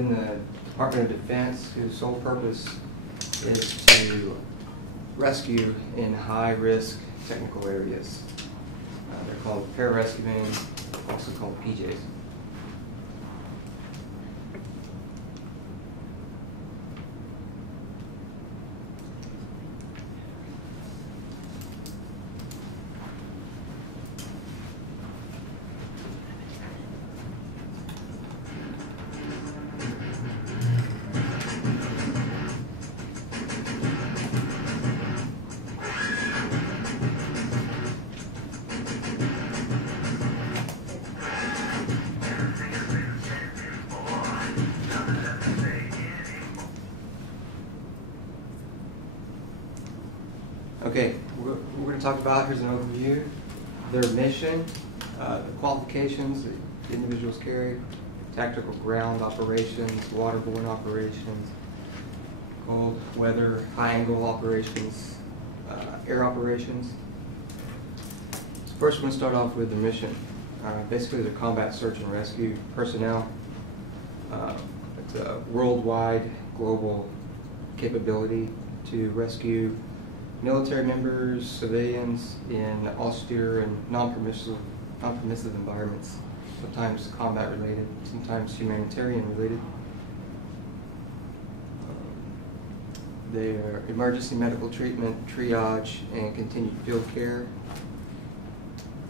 In the Department of Defense, whose sole purpose is to rescue in high-risk technical areas. They're called Pararescue men, also called PJs. Okay, we're going to talk about, here's an overview, their mission, the qualifications that individuals carry, tactical ground operations, waterborne operations, cold weather, high angle operations, air operations. So first we're going to start off with the mission. Basically the combat search and rescue personnel. It's a worldwide global capability to rescue military members, civilians in austere and non-permissive environments, sometimes combat related, sometimes humanitarian related. They are emergency medical treatment, triage, and continued field care.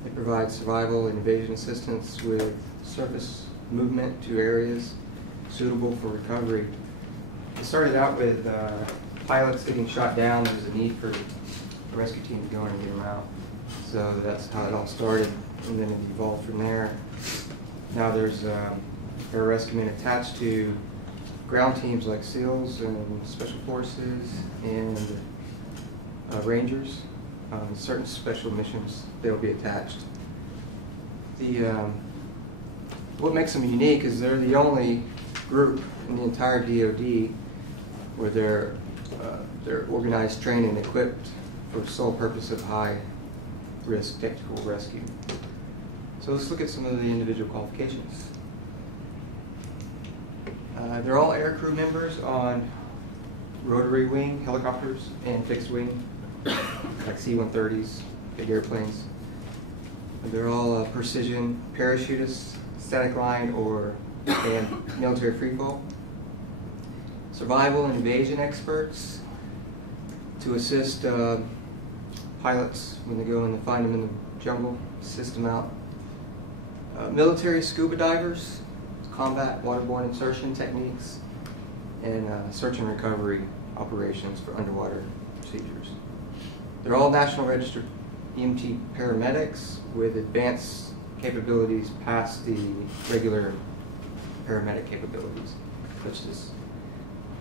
They provide survival and invasion assistance with surface movement to areas suitable for recovery. It started out with pilots getting shot down. There was a need for a rescue team to go in and get them out. So that's how it all started, and then it evolved from there. Now there's pararescue men attached to ground teams like SEALs and Special Forces and Rangers. Certain special missions, they'll be attached. What makes them unique is they're the only group in the entire DoD where they're organized, trained, and equipped for the sole purpose of high-risk technical rescue. So let's look at some of the individual qualifications. They're all aircrew members on rotary wing helicopters and fixed wing, like C-130s, big airplanes. They're all precision parachutists, static line, and military freefall. Survival and invasion experts to assist pilots when they go and find them in the jungle, assist them out. Military scuba divers, combat waterborne insertion techniques, and search and recovery operations for underwater procedures. They're all National Registered EMT paramedics with advanced capabilities past the regular paramedic capabilities, such as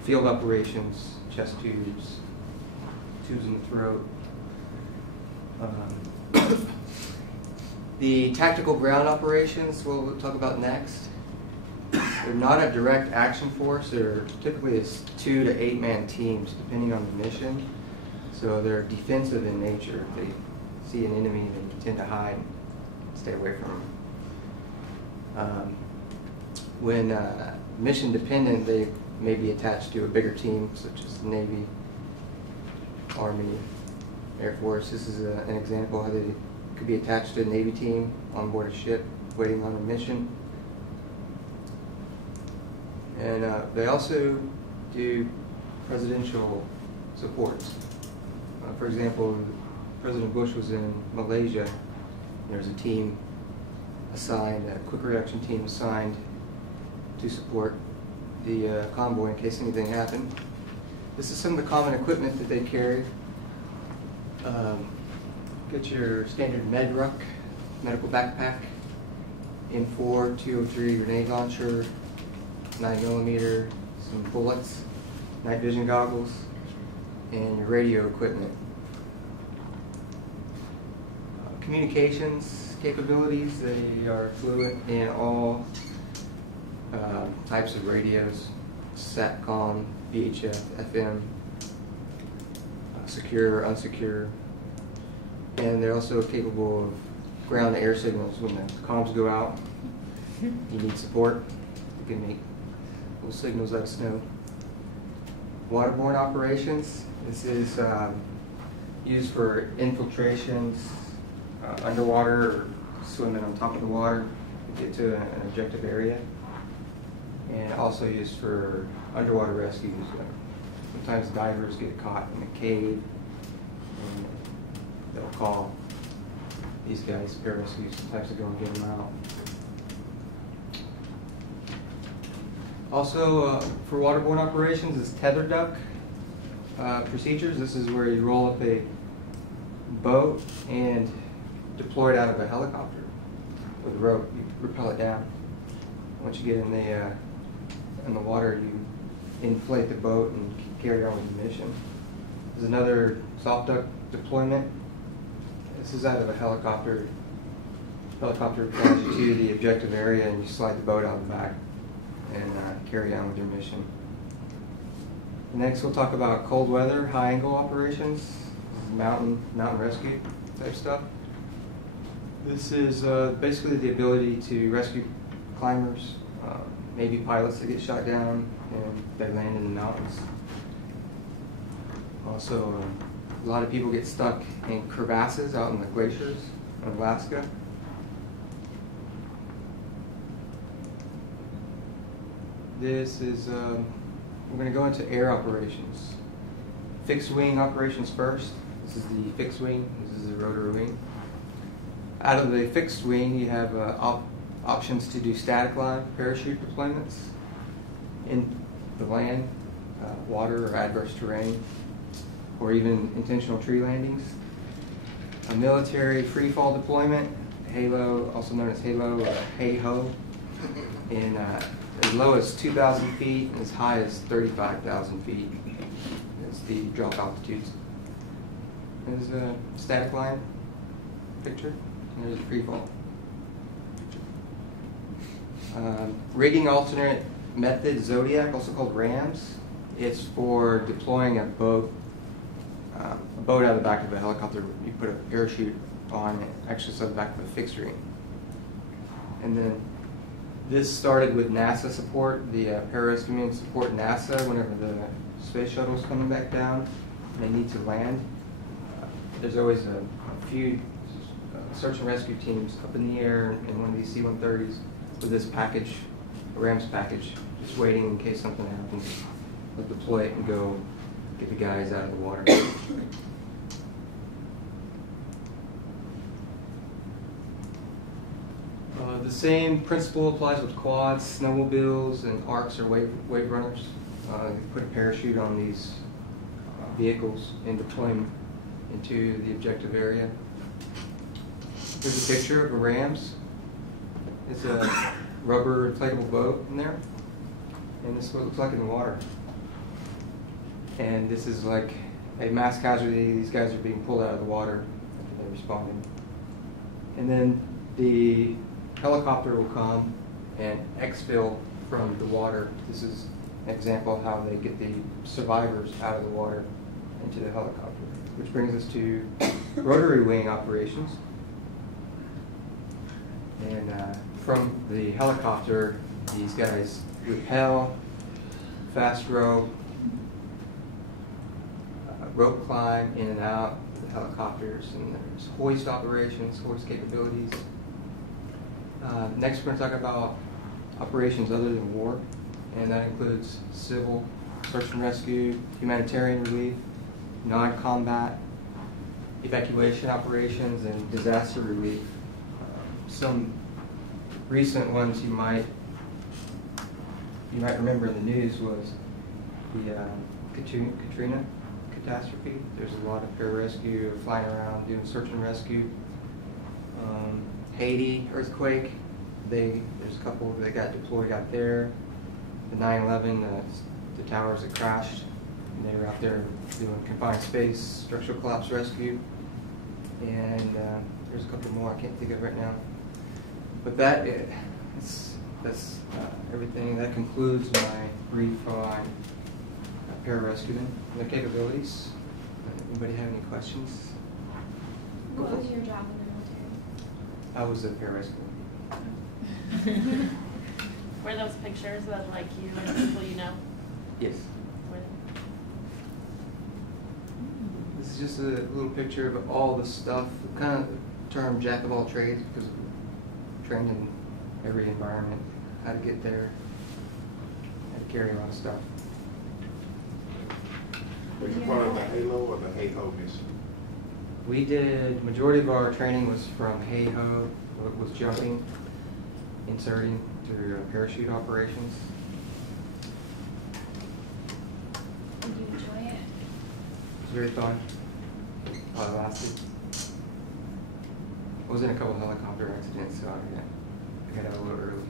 field operations, chest tubes, tubes in the throat. The tactical ground operations we'll talk about next. They're not a direct action force. They're typically 2 to 8 man teams depending on the mission. So they're defensive in nature. If they see an enemy, they tend to hide and stay away from them. When mission dependent, they may be attached to a bigger team, such as the Navy, Army, Air Force. This is an example how they could be attached to a Navy team on board a ship waiting on a mission. And they also do presidential supports. For example, President Bush was in Malaysia. There was a team assigned, a quick reaction team assigned to support the convoy in case anything happened. This is some of the common equipment that they carry. Get your standard med ruck, medical backpack, M4 203 grenade launcher, 9mm, some bullets, night vision goggles, and your radio equipment. Communications capabilities, they are fluent in all types of radios, SATCOM, VHF, FM, secure, unsecure, and they're also capable of ground-to-air signals when the comms go out. You need support. You can make Those signals let us know. Waterborne operations. This is used for infiltrations, underwater, or swimming on top of the water to get to an objective area. And also used for underwater rescues. Sometimes divers get caught in a cave, and they'll call these guys, pararescue, sometimes to go and get them out. Also, for waterborne operations is tether duck procedures. This is where you roll up a boat and deploy it out of a helicopter with a rope. You rappel it down. Once you get in the water, you inflate the boat and carry on with the mission. There's another soft duck deployment. This is out of a helicopter. Helicopter flies you to the objective area, and you slide the boat out the back and carry on with your mission. Next, we'll talk about cold weather, high angle operations, mountain rescue type stuff. This is basically the ability to rescue climbers, maybe pilots that get shot down and they land in the mountains. Also, a lot of people get stuck in crevasses out in the glaciers in Alaska. This is, we're going to go into air operations. Fixed wing operations first. This is the fixed wing. This is the rotary wing. Out of the fixed wing, you have options to do static line parachute deployments in the land, water, or adverse terrain, or even intentional tree landings. A military free fall deployment, HALO, also known as HALO or HAHO, in as low as 2,000 feet and as high as 35,000 feet. That's the drop altitudes. There's a static line picture, and there's a free fall picture. Rigging alternate method, Zodiac, also called RAMS. It's for deploying a boat out of the back of a helicopter. You put a parachute on it, actually it's on the back of a fixed wing. And then this started with NASA support. The pararescue men support NASA whenever the space shuttle is coming back down and they need to land. There's always a few search and rescue teams up in the air in one of these C-130s with this package, a RAMS package, just waiting in case something happens. They'll deploy it and go get the guys out of the water. The same principle applies with quads, snowmobiles, and arcs or wave runners. You put a parachute on these vehicles and deploy them into the objective area. Here's a picture of a RAMS. It's a rubber inflatable boat in there, and this is what it looks like in the water. And this is like a mass casualty. These guys are being pulled out of the water after they're responding. And then the helicopter will come and exfil from the water. This is an example of how they get the survivors out of the water into the helicopter. Which brings us to rotary wing operations. And from the helicopter, these guys rappel, fast rope climb in and out of the helicopters, and there's hoist operations, hoist capabilities. Next, we're going to talk about operations other than war, and that includes civil, search and rescue, humanitarian relief, non-combat, evacuation operations, and disaster relief. Some recent ones you might remember in the news was the Katrina catastrophe. There's a lot of pararescue flying around doing search and rescue. Haiti earthquake, there's a couple that got deployed out there. The 9/11, the towers that crashed, and they were out there doing confined space, structural collapse rescue. And there's a couple more I can't think of right now. But that's everything. That concludes my brief on pararescue and their capabilities. Anybody have any questions? What was your job in the military? I was a pararescue. Were those pictures of like you and people you know? Yes. Were This is just a little picture of all the stuff, kind of term jack of all trades because we're trained in every environment, how to get there, how to carry a lot of stuff. Were you part of the Halo or the Hey-Ho mission? We did, majority of our training was from Hey-Ho, was jumping, inserting through parachute operations. Did you enjoy it? It was very fun. While it lasted. I was in a couple helicopter accidents, so I got out a little early.